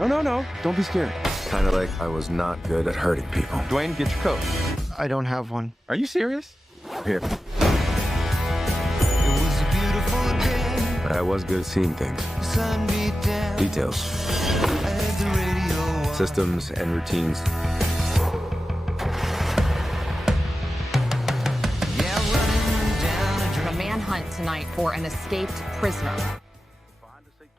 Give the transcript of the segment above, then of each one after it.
No, no, no. Don't be scared. Kind of like I was not good at hurting people. Dwayne, get your coat. I don't have one. Are you serious? Here. It was a beautiful day. But I was good at seeing things. Sun beat down. Details. I had the radio on. Systems and routines. Yeah, running down a A manhunt tonight for an escaped prisoner.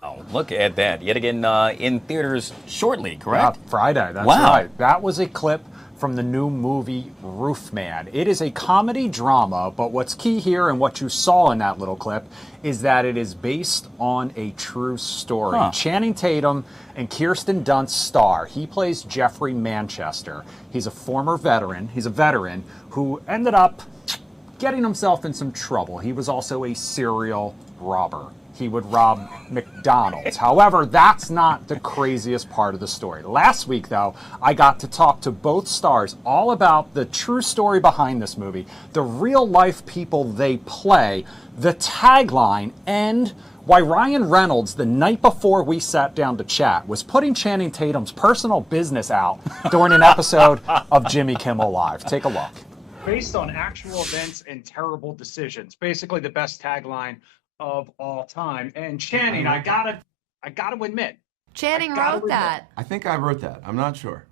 Oh, look at that. Yet again in theaters shortly, correct? Yeah, Friday, that's Wow. right. That was a clip from the new movie Roofman. It is a comedy drama, but what's key here and what you saw in that little clip is that it is based on a true story. Huh. Channing Tatum and Kirsten Dunst star. He plays Jeffrey Manchester. He's a former veteran. He's a veteran who ended up getting himself in some trouble. He was also a serial robber. He would rob McDonald's. However, that's not the craziest part of the story. Last week, though, I got to talk to both stars all about the true story behind this movie, the real-life people they play, the tagline, and why Ryan Reynolds, the night before we sat down to chat, was putting Channing Tatum's personal business out during an episode of Jimmy Kimmel Live. Take a look. Based on actual events and terrible decisions. Basically the best tagline of all time. And Channing, I gotta admit. Channing wrote that. I think I wrote that. I'm not sure.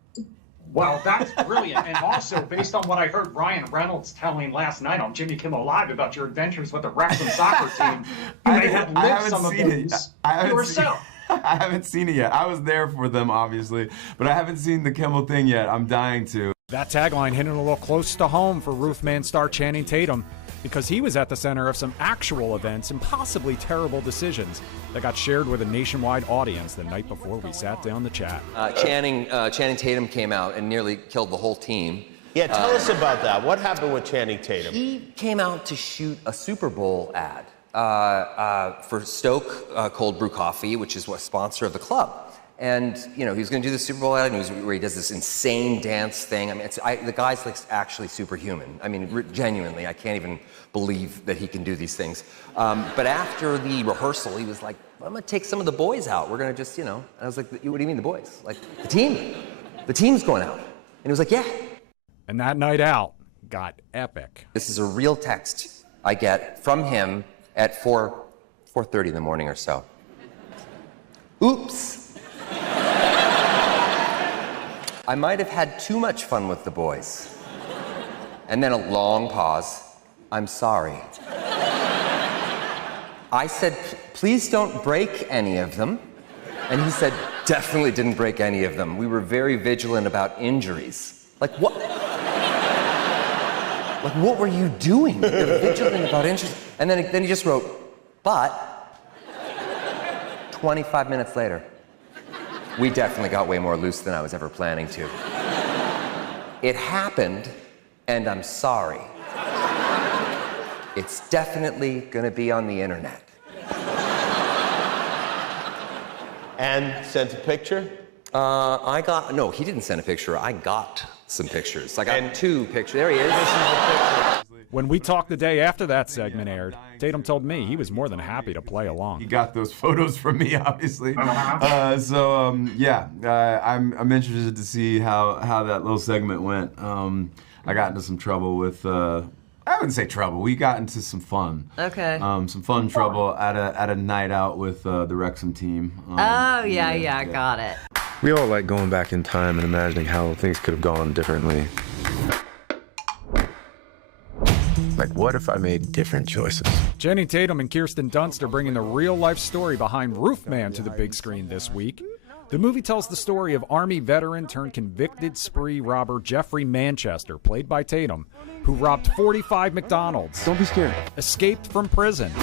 Well, that's brilliant. And also, based on what I heard Ryan Reynolds telling last night on Jimmy Kimmel Live about your adventures with the Wrexham soccer team, you may have lived some of those yourself. I haven't seen it yet. I was there for them, obviously, but I haven't seen the Kimmel thing yet. I'm dying to. That tagline hitting a little close to home for Roofman star Channing Tatum, because he was at the center of some actual events and possibly terrible decisions that got shared with a nationwide audience the night before we sat down to chat. Channing Tatum came out and nearly killed the whole team. Yeah, tell us about that. What happened with Channing Tatum? He came out to shoot a Super Bowl ad for Stoke Cold Brew Coffee, which is a sponsor of the club. And he was going to do the Super Bowl ad, and where he does this insane dance thing. I mean, the guy's like actually superhuman. I mean, genuinely, I can't even believe that he can do these things. But after the rehearsal, he was like, "I'm going to take some of the boys out. We're going to just, And I was like, "What do you mean the boys? Like the team? The team's going out." And he was like, "Yeah." And that night out got epic. This is a real text I get from him at 4:30 in the morning or so. Oops. I might have had too much fun with the boys. And then a long pause. I'm sorry. I said, "Please don't break any of them." And he said, "Definitely didn't break any of them. We were very vigilant about injuries." Like what? Like what were you doing? You're vigilant about injuries. And then he just wrote, "But 25 minutes later, we definitely got way more loose than I was ever planning to. It happened, and I'm sorry. It's definitely gonna be on the internet." And sent a picture? No, he didn't send a picture. I got some pictures. I got two pictures. There he is. This is the picture. When we talked the day after that segment aired, Tatum told me he was more than happy to play along. He got those photos from me, obviously. I'm interested to see how that little segment went. I got into some trouble with. I wouldn't say trouble. We got into some fun. Okay. Some fun trouble at a night out with the Wrexham team. Got it. We all like going back in time and imagining how things could have gone differently. Like, what if I made different choices? Channing Tatum and Kirsten Dunst are bringing the real-life story behind Roofman to the big screen this week. The movie tells the story of Army veteran turned convicted spree robber Jeffrey Manchester, played by Tatum, who robbed 45 McDonald's. Don't be scared. Escaped from prison.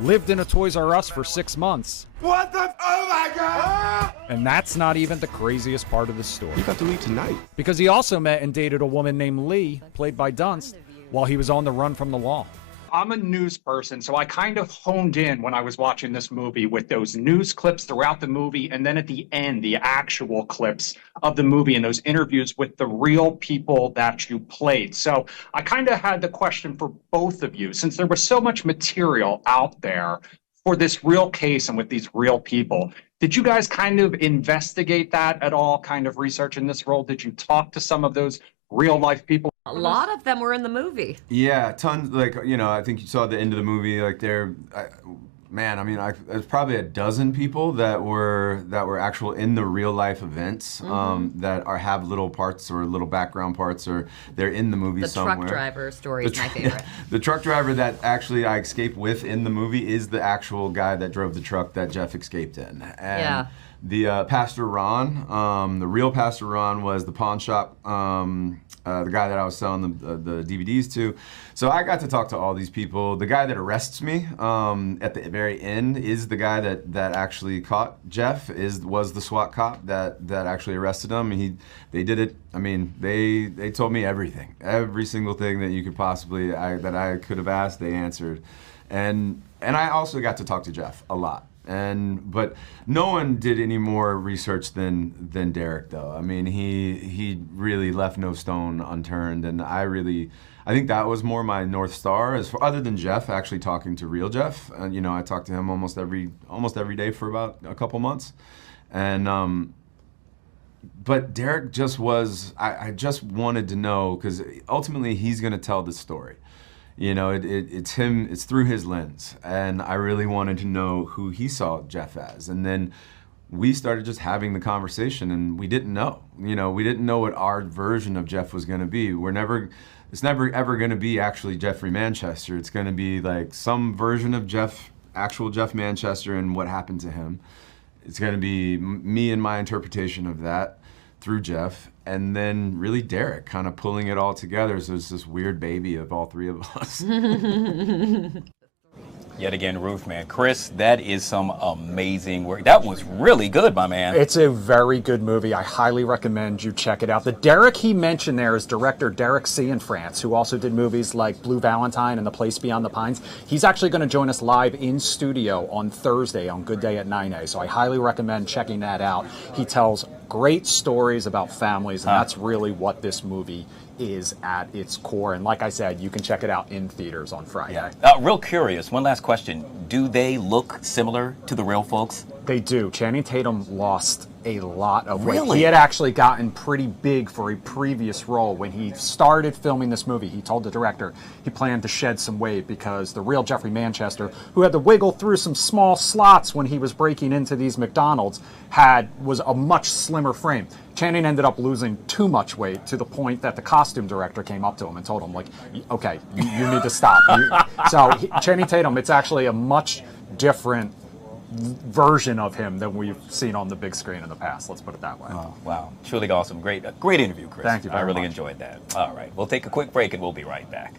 Lived in a Toys R Us for 6 months. What the? Oh my God! And that's not even the craziest part of the story. You got to leave tonight. Because he also met and dated a woman named Lee, played by Dunst, while he was on the run from the law. I'm a news person, so I kind of honed in when I was watching this movie with those news clips throughout the movie, and then at the end, the actual clips of the movie and those interviews with the real people that you played. So I kind of had the question for both of you, since there was so much material out there for this real case and with these real people. Did you guys kind of investigate that at all, kind of research in this role? Did you talk to some of those real life people? A lot of them were in the movie. Yeah, tons. Like, I think you saw the end of the movie. Like, there's probably a dozen people that were actual in the real life events that have little parts or little background parts, or they're in the movie somewhere. The truck driver story is my favorite. The truck driver that actually I escaped with in the movie is the actual guy that drove the truck that Jeff escaped in. And Yeah. The Pastor Ron, the real Pastor Ron, was the pawn shop, the guy that I was selling the DVDs to. So I got to talk to all these people. The guy that arrests me at the very end is the guy that actually caught Jeff. Was the SWAT cop that actually arrested him. They did it. I mean, they told me everything, every single thing that you could possibly that I could have asked. They answered, and I also got to talk to Jeff a lot. But no one did any more research than Derek, though. I mean, he really left no stone unturned, and I think that was more my North Star, other than Jeff actually talking to real Jeff. I talked to him almost every day for about a couple months, and but Derek just was. I just wanted to know, because ultimately he's going to tell the story. It's him, it's through his lens. And I really wanted to know who he saw Jeff as. And then we started just having the conversation, and we didn't know. We didn't know what our version of Jeff was going to be. It's never ever going to be actually Jeffrey Manchester. It's going to be like some version of actual Jeff Manchester and what happened to him. It's going to be me and my interpretation of that through Jeff, and then really Derek kind of pulling it all together. So it's this weird baby of all three of us. Yet again, Roofman. Chris, that is some amazing work. That was really good, my man. It's a very good movie. I highly recommend you check it out. The Derek he mentioned there is director Derek C. in France, who also did movies like Blue Valentine and The Place Beyond the Pines. He's actually going to join us live in studio on Thursday on Good Day at 9A, so I highly recommend checking that out. He tells great stories about families, and that's really what this movie is at its core. And like I said, you can check it out in theaters on Friday. Yeah. Real curious, one last question. Do they look similar to the real folks? They do. Channing Tatum lost a lot of weight. Really? He had actually gotten pretty big for a previous role. When he started filming this movie, he told the director he planned to shed some weight because the real Jeffrey Manchester, who had to wiggle through some small slots when he was breaking into these McDonald's, was a much slimmer frame. Channing ended up losing too much weight to the point that the costume director came up to him and told him, like, okay, you need to stop. Channing Tatum, it's actually a much different version of him than we've seen on the big screen in the past. Let's put it that way. Oh, wow. Truly awesome. Great interview, Chris. Thank you very I really much. enjoyed that. All right. We'll take a quick break and we'll be right back.